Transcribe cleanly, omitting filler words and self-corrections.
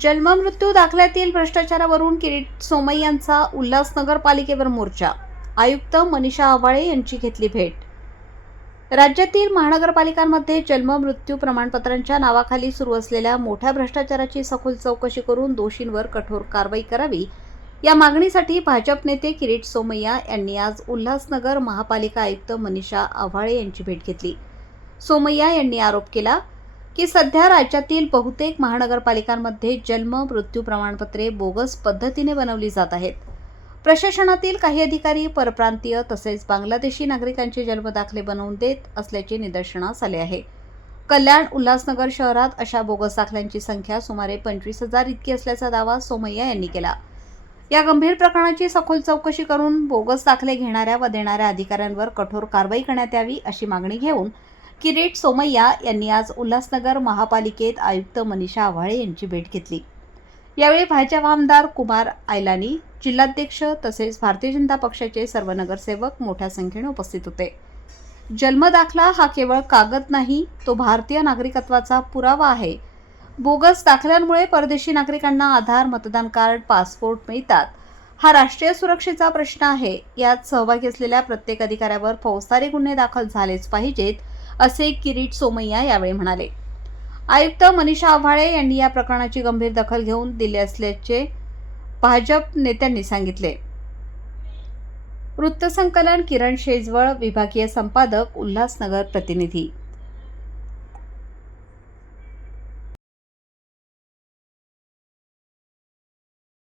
जन्ममृत्यू दाखल्यातील भ्रष्टाचारावरून किरीट सोमय्यांचा उल्हासनगर पालिकेवर मोर्चा. आयुक्त मनीषा आव्हाळे यांची घेतली भेट. राज्यातील महानगरपालिकांमध्ये जन्ममृत्यू प्रमाणपत्रांच्या नावाखाली सुरू असलेल्या मोठ्या भ्रष्टाचाराची सखोल चौकशी करून दोषींवर कठोर कारवाई करावी या मागणीसाठी भाजप नेते किरीट सोमय्या यांनी आज उल्हासनगर महापालिका आयुक्त मनीषा आव्हाळे यांची भेट घेतली. सोमय्या यांनी आरोप केला की सध्या राज्यातील बहुतेक महानगरपालिकांमध्ये जन्म मृत्यू प्रमाणपत्रे बोगस पद्धतीने बनवली जात आहेत. प्रशासनातील काही अधिकारी परप्रांतीय तसेच बांगलादेशी नागरिकांचे जन्मदाखले बनवून देत असल्याचे निदर्शनास आले आहे. कल्याण उल्हासनगर शहरात अशा बोगस दाखल्यांची संख्या सुमारे 25,000 इतकी असल्याचा दावा सोमय्या यांनी केला. या गंभीर प्रकरणाची सखोल चौकशी करून बोगस दाखले घेणाऱ्या व देणाऱ्या अधिकाऱ्यांवर कठोर कारवाई करण्यात यावी अशी मागणी घेऊन किरीट सोमय्या यांनी आज उल्हासनगर महापालिकेत आयुक्त मनीषा आव्हाळे यांची भेट घेतली. यावेळी भाजप आमदार कुमार आयलानी, जिल्हाध्यक्ष तसेच भारतीय जनता पक्षाचे सर्व नगरसेवक मोठ्या संख्येने उपस्थित होते. जन्मदाखला हा केवळ कागद नाही, तो भारतीय नागरिकत्वाचा पुरावा आहे. बोगस दाखल्यांमुळे परदेशी नागरिकांना आधार, मतदान कार्ड, पासपोर्ट मिळतात. हा राष्ट्रीय सुरक्षेचा प्रश्न आहे. यात सहभागी असलेल्या प्रत्येक अधिकाऱ्यावर फौजदारी गुन्हे दाखल झालेच पाहिजेत, असे किरीट सोमय्या यावेळी म्हणाले. आयुक्त मनीषा आव्हाळे यांनी या प्रकरणाची गंभीर दखल घेऊन दिली असल्याचे भाजप नेत्यांनी सांगितले. वृत्तसंकलन किरण शेजवळ, विभागीय संपादक, उल्हासनगर प्रतिनिधी.